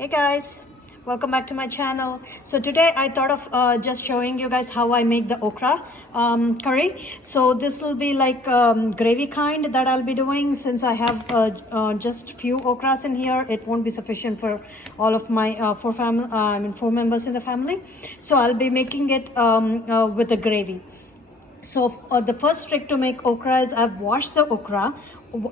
Hey guys, welcome back to my channel. So today I thought of just showing you guys how I make the okra curry. So this will be like gravy kind that I'll be doing. Since I have just few okras in here, it won't be sufficient for all of my four members in the family. So I'll be making it with the gravy. So the first trick to make okra is I've washed the okra.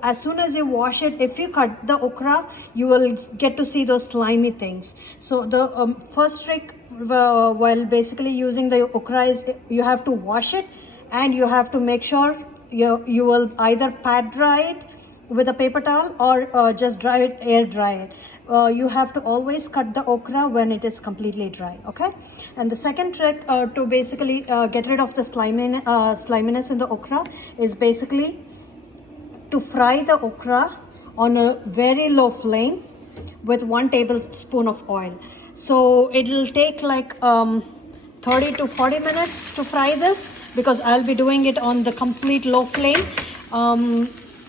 As soon as you wash it, if you cut the okra, you will get to see those slimy things. So the first trick while basically using the okra is you have to wash it, and you have to make sure you will either pat dry it with a paper towel or just dry it, air dry it. You have to always cut the okra when it is completely dry. Okay, and the second trick to basically get rid of the sliminess in the okra is basically to fry the okra on a very low flame with 1 tablespoon of oil. So it'll take like 30 to 40 minutes to fry this, because I'll be doing it on the complete low flame.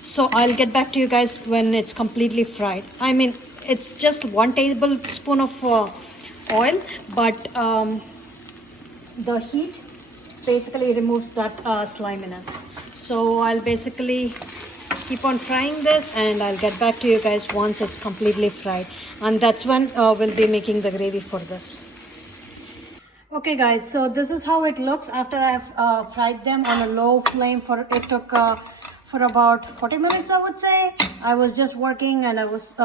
So I'll get back to you guys when it's completely fried. I mean, it's just 1 tablespoon of oil, but the heat basically removes that sliminess. So I'll basically keep on frying this, and I'll get back to you guys once it's completely fried, and that's when we'll be making the gravy for this. Okay guys, so this is how it looks after I've fried them on a low flame. It took for about 40 minutes, I would say. I was just working, and I was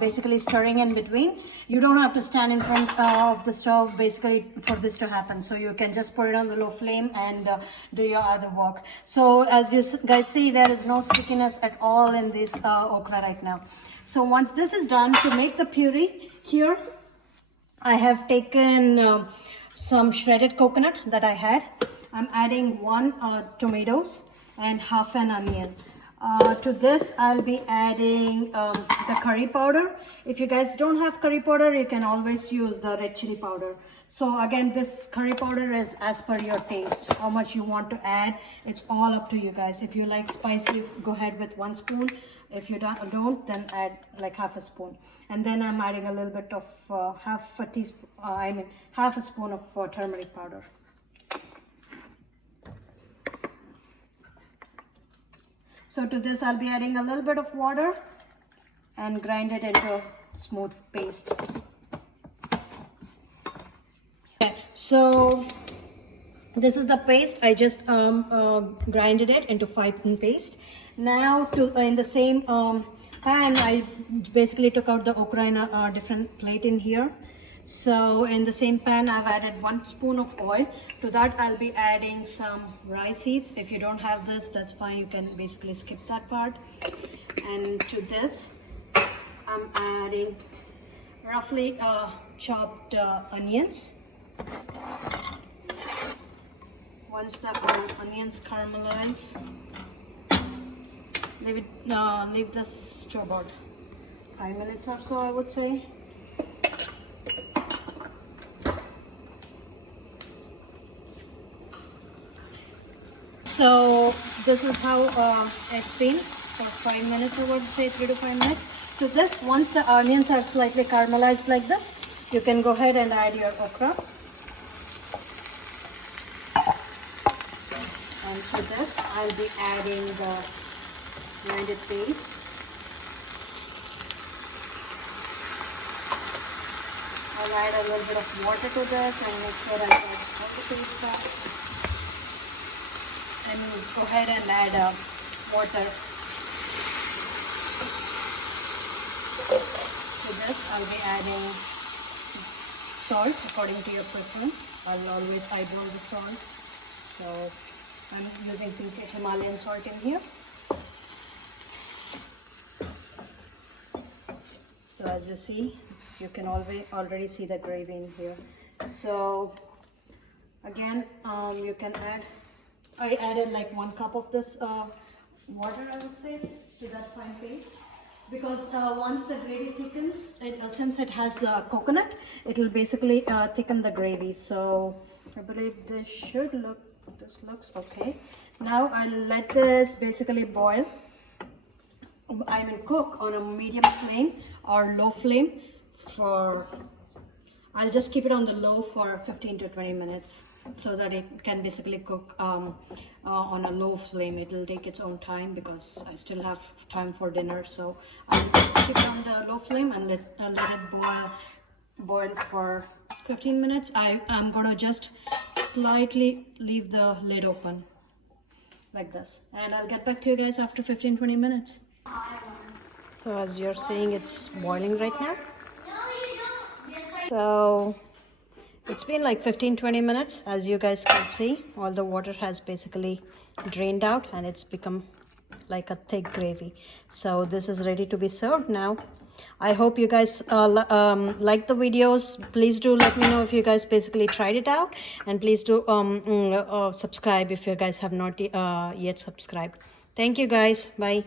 basically stirring in between. You don't have to stand in front of the stove basically for this to happen. So you can just put it on the low flame and do your other work. So as you guys see, there is no stickiness at all in this okra right now. So once this is done, to make the puree here, I have taken some shredded coconut that I had. I'm adding 1 tomatoes and half an onion. To this I'll be adding the curry powder. If you guys don't have curry powder, you can always use the red chili powder. So again, this curry powder is as per your taste, how much you want to add. It's all up to you guys. If you like spicy, go ahead with 1 spoon. If you don't, then add like half a spoon. And then I'm adding a little bit of half a spoon of turmeric powder. So to this I'll be adding a little bit of water and grind it into a smooth paste. So this is the paste. I just grinded it into fine paste. Now in the same pan, I basically took out the okra in a different plate in here. So in the same pan, I've added 1 spoon of oil. To that I'll be adding some rice seeds. If you don't have this, that's fine, you can basically skip that part. And to this I'm adding roughly chopped onions. Once the onions caramelize, leave this to about 5 minutes or so, I would say. So this is how it's been for 5 minutes, I would say 3 to 5 minutes. To this, once the onions are slightly caramelized like this, you can go ahead and add your okra. And to this, I'll be adding the grinded paste. I'll add a little bit of water to this and make sure I get all the paste up. And go ahead and add water. To this, I'll be adding salt according to your preference. I'll always eyeball the salt. So I'm using pink Himalayan salt in here. So as you see, you can already see the gravy in here. So again, you can add. I added like 1 cup of this water, I would say, to that fine paste, because once the gravy thickens, since it has coconut, it will basically thicken the gravy. So I believe this looks okay. Now I'll let this basically boil I will cook on a medium flame or low flame for, I'll just keep it on the low for 15 to 20 minutes so that it can basically cook on a low flame. It'll take its own time because I still have time for dinner. So I'll just keep it on the low flame and let it boil for 15 minutes. I'm gonna just slightly leave the lid open like this, and I'll get back to you guys after 15-20 minutes. So as you're seeing, it's boiling right now. So it's been like 15-20 minutes. As you guys can see, all the water has basically drained out and it's become like a thick gravy. So this is ready to be served now. I hope you guys like the videos. Please do let me know if you guys basically tried it out, and please do subscribe if you guys have not yet subscribed. Thank you guys. Bye.